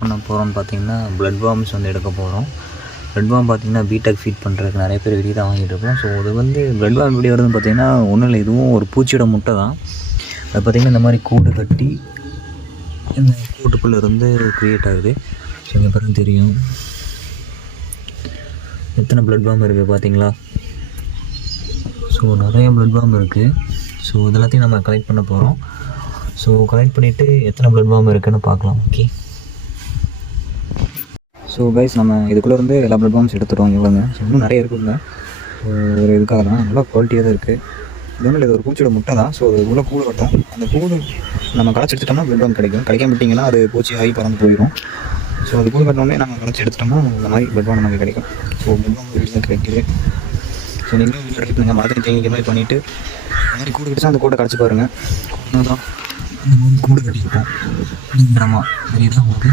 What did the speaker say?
பண்ண போகிறோம்னு பார்த்தீங்கன்னா பிளட் வார்ம்ஸ் வந்து எடுக்க போகிறோம். பிளட் வார்ம் பார்த்தீங்கன்னா பிடெக் ஃபீட் பண்ணுறதுக்கு நிறைய பேர் வெளியே தான் வாங்கிட்டு இருக்கோம். ஸோ அது வந்து பிளட் வார்ம் எப்படி வருதுன்னு பார்த்தீங்கன்னா ஒன்றும் இல்லை, இதுவும் ஒரு பூச்சியோட முட்டை தான். அது பார்த்திங்கன்னா இந்த மாதிரி கூடு கட்டி இந்த கூட்டுக்குள்ளே இருந்து க்ரியேட் ஆகுது. ஸோ இங்கே பாருங்க தெரியும் எத்தனை பிளட் வார்ம் இருக்குது பார்த்தீங்களா. ஸோ நிறைய பிளட் வார்ம் இருக்குது. ஸோ இதெல்லாத்தையும் நம்ம கலெக்ட் பண்ண போகிறோம். ஸோ கலெக்ட் பண்ணிவிட்டு எத்தனை பிளட் வார்ம் இருக்குதுன்னு பார்க்கலாம். ஓகே, ஸோ கைஸ் நம்ம இதுக்குள்ளே இருந்து எல்லா பிளட் வார்ம்ஸ் எடுத்துகிறோம். இவங்க ஸோ இன்னும் நிறைய இருக்குங்க. ஒரு இதுக்காக தான் நல்லா குவாலிட்டியாக தான் இருக்குது. இது ஒன்றும் இது ஒரு பூச்சியோட முட்டை தான். ஸோ அது உள்ள கூடு கட்டும். அந்த கூடு நம்ம களைச்சி எடுத்துட்டோம்னா பிளட் வார்ம் கிடைக்கும். கிடைக்காம விட்டிங்கன்னா அது பூச்சி ஆகி பறந்து போயிடும். ஸோ அது கூடு கட்டினோடனே நம்ம களைச்சி எடுத்துட்டோம்னா இந்த மாதிரி பிளட் வார்ம் நமக்கு கிடைக்கும். ஸோ பிளட் வார்ம் வீட்டில் தான் கிடைக்கிது. ஸோ நீங்களும் வீட்டில் ரெடி பண்ணுங்கள். மரத்தை தேங்கி மாதிரி பண்ணிவிட்டு இந்த மாதிரி கூடு கட்டிச்சா அந்த கூடை கடைச்சி பாருங்கள். இன்னும் தான் இந்த மாதிரி கூடு கட்டியிருப்போம். தெரியுதா உங்களுக்கு?